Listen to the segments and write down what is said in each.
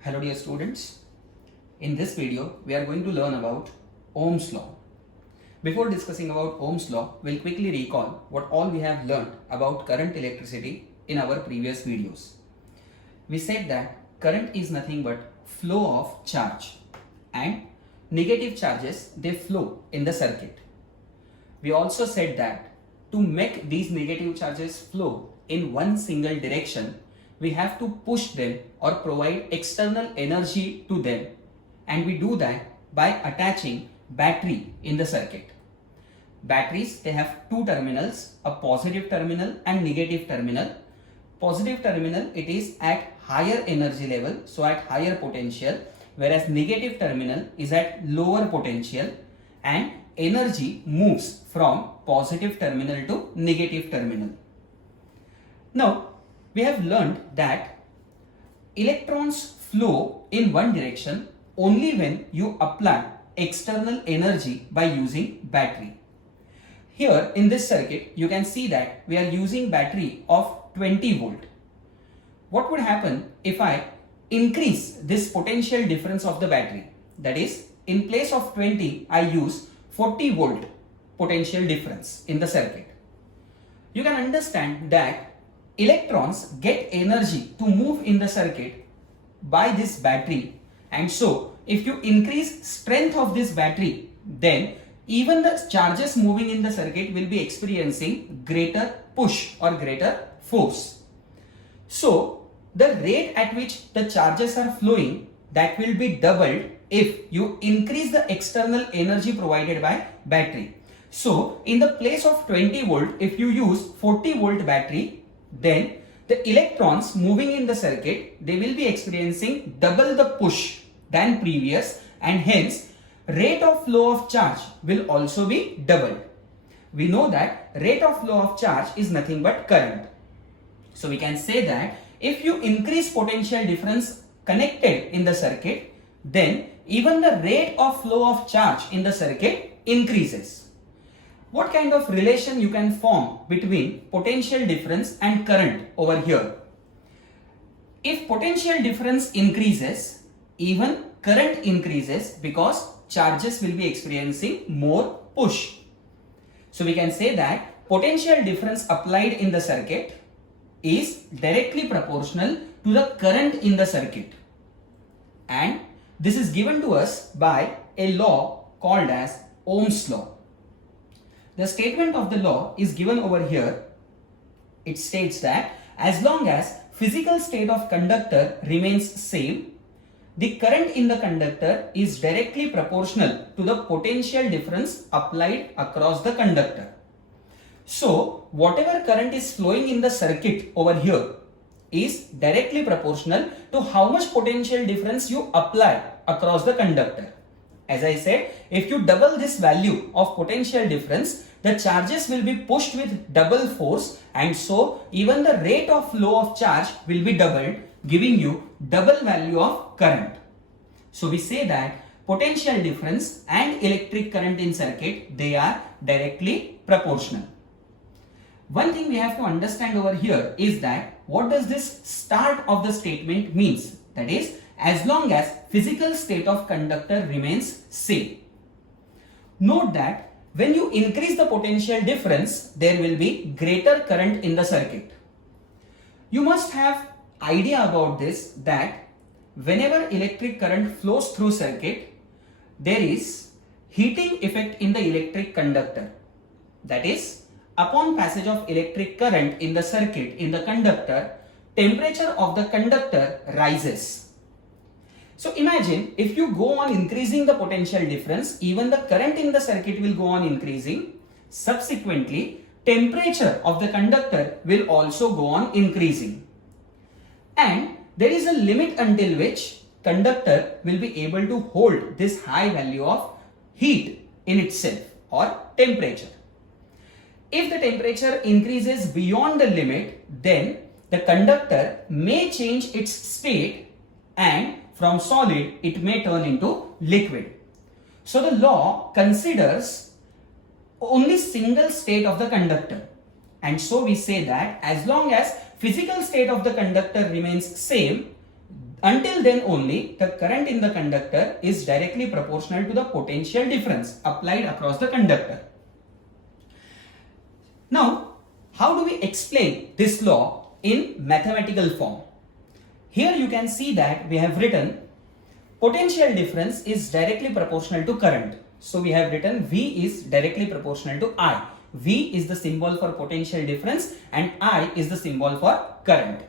Hello dear students, in this video we are going to learn about Ohm's law. Before discussing about Ohm's law, we'll quickly recall what all we have learned about current electricity in our previous videos. We said that current is nothing but flow of charge and negative charges they flow in the circuit. We also said that to make these negative charges flow in one single direction, we have to push them or provide external energy to them, and we do that by attaching battery in the circuit. Batteries, they have two terminals, a positive terminal and negative terminal. Positive terminal, it is at higher energy level, so at higher potential, whereas negative terminal is at lower potential, and energy moves from positive terminal to negative terminal. Now, we have learned that electrons flow in one direction only when you apply external energy by using battery. Here in this circuit, you can see that we are using battery of 20 volt. What would happen if I increase this potential difference of the battery? That is, in place of 20, I use 40 volt potential difference in the circuit. You can understand that electrons get energy to move in the circuit by this battery, and so if you increase strength of this battery, then even the charges moving in the circuit will be experiencing greater push or greater force. So the rate at which the charges are flowing, that will be doubled if you increase the external energy provided by battery. So in the place of 20 volt, if you use 40 volt battery, then the electrons moving in the circuit, they will be experiencing double the push than previous, and hence rate of flow of charge will also be doubled. We know that rate of flow of charge is nothing but current. So we can say that if you increase potential difference connected in the circuit, then even the rate of flow of charge in the circuit increases. What kind of relation you can form between potential difference and current over here? If potential difference increases, even current increases because charges will be experiencing more push. So we can say that potential difference applied in the circuit is directly proportional to the current in the circuit, and this is given to us by a law called as Ohm's law. The statement of the law is given over here. It states that as long as physical state of conductor remains same, the current in the conductor is directly proportional to the potential difference applied across the conductor. So whatever current is flowing in the circuit over here is directly proportional to how much potential difference you apply across the conductor. As I said, if you double this value of potential difference, the charges will be pushed with double force, and so even the rate of flow of charge will be doubled, giving you double value of current. So we say that potential difference and electric current in circuit, they are directly proportional. One thing we have to understand over here is that what does this start of the statement means? That is, as long as physical state of conductor remains same. Note that when you increase the potential difference, there will be greater current in the circuit. You must have idea about this, that whenever electric current flows through circuit, there is heating effect in the electric conductor. That is, upon passage of electric current in the circuit in the conductor, temperature of the conductor rises. So imagine if you go on increasing the potential difference, even the current in the circuit will go on increasing. Subsequently, temperature of the conductor will also go on increasing. And there is a limit until which conductor will be able to hold this high value of heat in itself or temperature. If the temperature increases beyond the limit, then the conductor may change its state, and from solid it may turn into liquid. So the law considers only single state of the conductor, and so we say that as long as physical state of the conductor remains same, Until then only the current in the conductor is directly proportional to the potential difference applied across the conductor. Now, how do we explain this law in mathematical form? Here you can see that we have written potential difference is directly proportional to current. So we have written V is directly proportional to I. V is the symbol for potential difference and I is the symbol for current.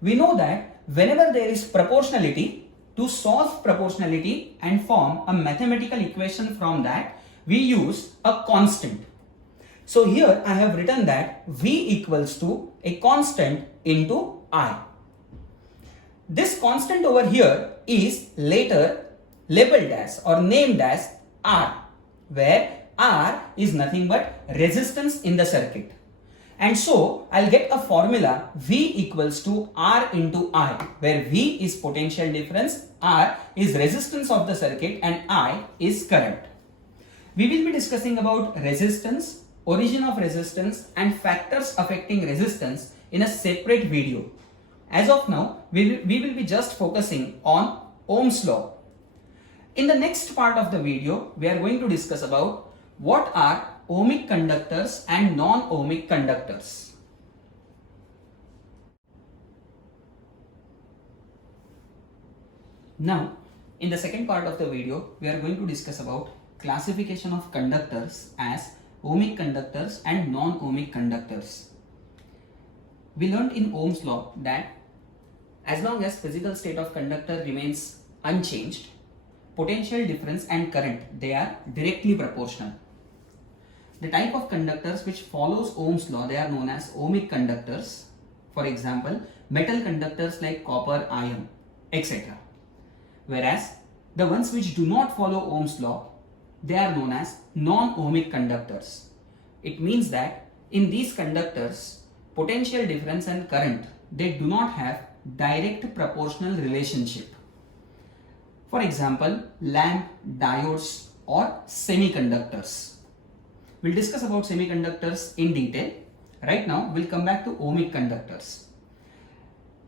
We know that whenever there is proportionality, to solve proportionality and form a mathematical equation from that, we use a constant. So here I have written that V equals to a constant into I. This constant over here is later labeled as or named as R, where R is nothing but resistance in the circuit. And so I'll get a formula V equals to R into I, where V is potential difference, R is resistance of the circuit and I is current. We will be discussing about resistance, origin of resistance and factors affecting resistance in a separate video. As of now, we will be just focusing on Ohm's law. In the next part of the video, we are going to discuss about what are ohmic conductors and non-ohmic conductors. Now, in the second part of the video, we are going to discuss about classification of conductors as ohmic conductors and non-ohmic conductors. We learned in Ohm's law that as long as physical state of conductor remains unchanged, potential difference and current, they are directly proportional. The type of conductors which follows Ohm's law, they are known as ohmic conductors. For example, metal conductors like copper, iron, etc. Whereas the ones which do not follow Ohm's law, they are known as non-ohmic conductors. It means that in these conductors, potential difference and current, they do not have direct proportional relationship. For example, lamp, diodes or semiconductors. We'll discuss about semiconductors in detail. Right now, we'll come back to ohmic conductors.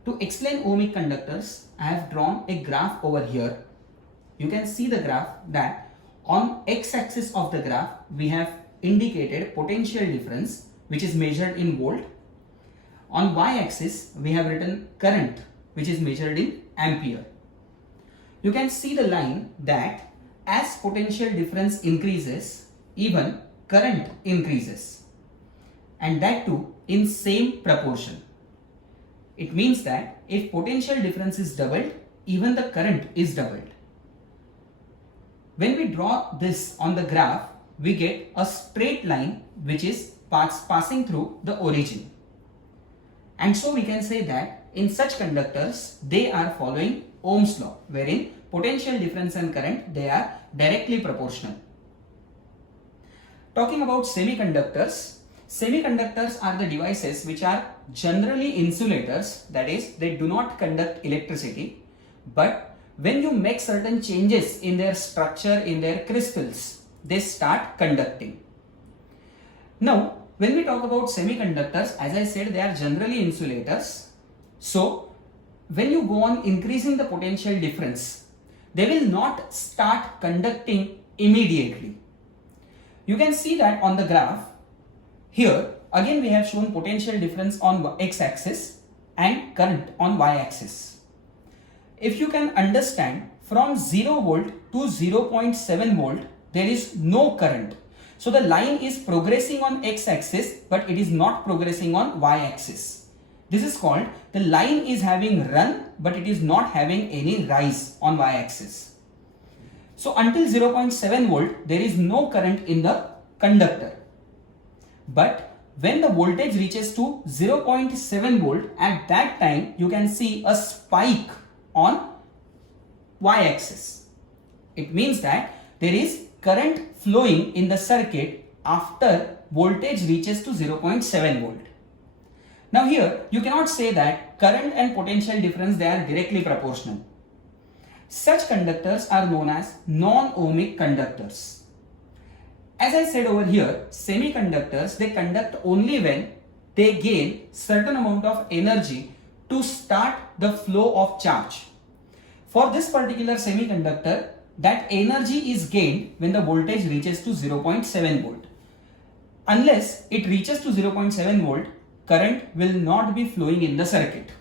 To explain ohmic conductors, I have drawn a graph over here. You can see the graph that on x-axis of the graph, we have indicated potential difference, which is measured in volt. On y-axis, we have written current, which is measured in ampere. You can see the line that as potential difference increases, even current increases, and that too in same proportion. It means that if potential difference is doubled, even the current is doubled. When we draw this on the graph, we get a straight line which is passing through the origin. And so we can say that in such conductors, they are following Ohm's law, wherein potential difference and current, they are directly proportional. Talking about semiconductors, semiconductors are the devices which are generally insulators, that is, they do not conduct electricity, but when you make certain changes in their structure, in their crystals, they start conducting. Now, when we talk about semiconductors, as I said, they are generally insulators. So, when you go on increasing the potential difference, they will not start conducting immediately. You can see that on the graph. Here, again we have shown potential difference on x-axis and current on y-axis. If you can understand, from 0 volt to 0.7 volt, there is no current. So the line is progressing on x-axis, but it is not progressing on y-axis. This is called, the line is having run, but it is not having any rise on y-axis. So until 0.7 volt, there is no current in the conductor. But when the voltage reaches to 0.7 volt, at that time you can see a spike on y-axis. It means that there is current flowing in the circuit after voltage reaches to 0.7 volt. Now here you cannot say that current and potential difference, they are directly proportional. Such conductors are known as non-ohmic conductors. As I said over here, semiconductors, they conduct only when they gain certain amount of energy to start the flow of charge. For this particular semiconductor, that energy is gained when the voltage reaches to 0.7 volt. Unless it reaches to 0.7 volt, current will not be flowing in the circuit.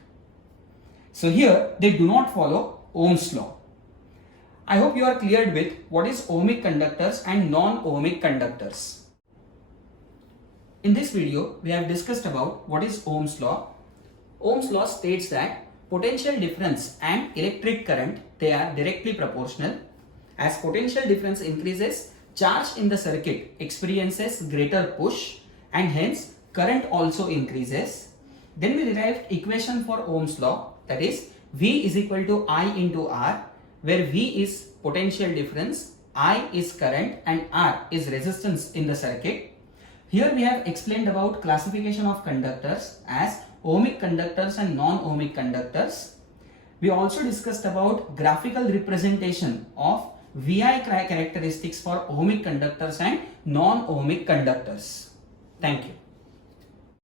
So here they do not follow Ohm's law. I hope you are cleared with what is ohmic conductors and non-ohmic conductors. In this video, we have discussed about what is Ohm's law. Ohm's law states that potential difference and electric current, they are directly proportional. As potential difference increases, charge in the circuit experiences greater push and hence current also increases. Then we derived equation for Ohm's law, that is V is equal to I into R, where V is potential difference, I is current and R is resistance in the circuit. Here we have explained about classification of conductors as ohmic conductors and non-ohmic conductors. We also discussed about graphical representation of VI characteristics for ohmic conductors and non-ohmic conductors. Thank you.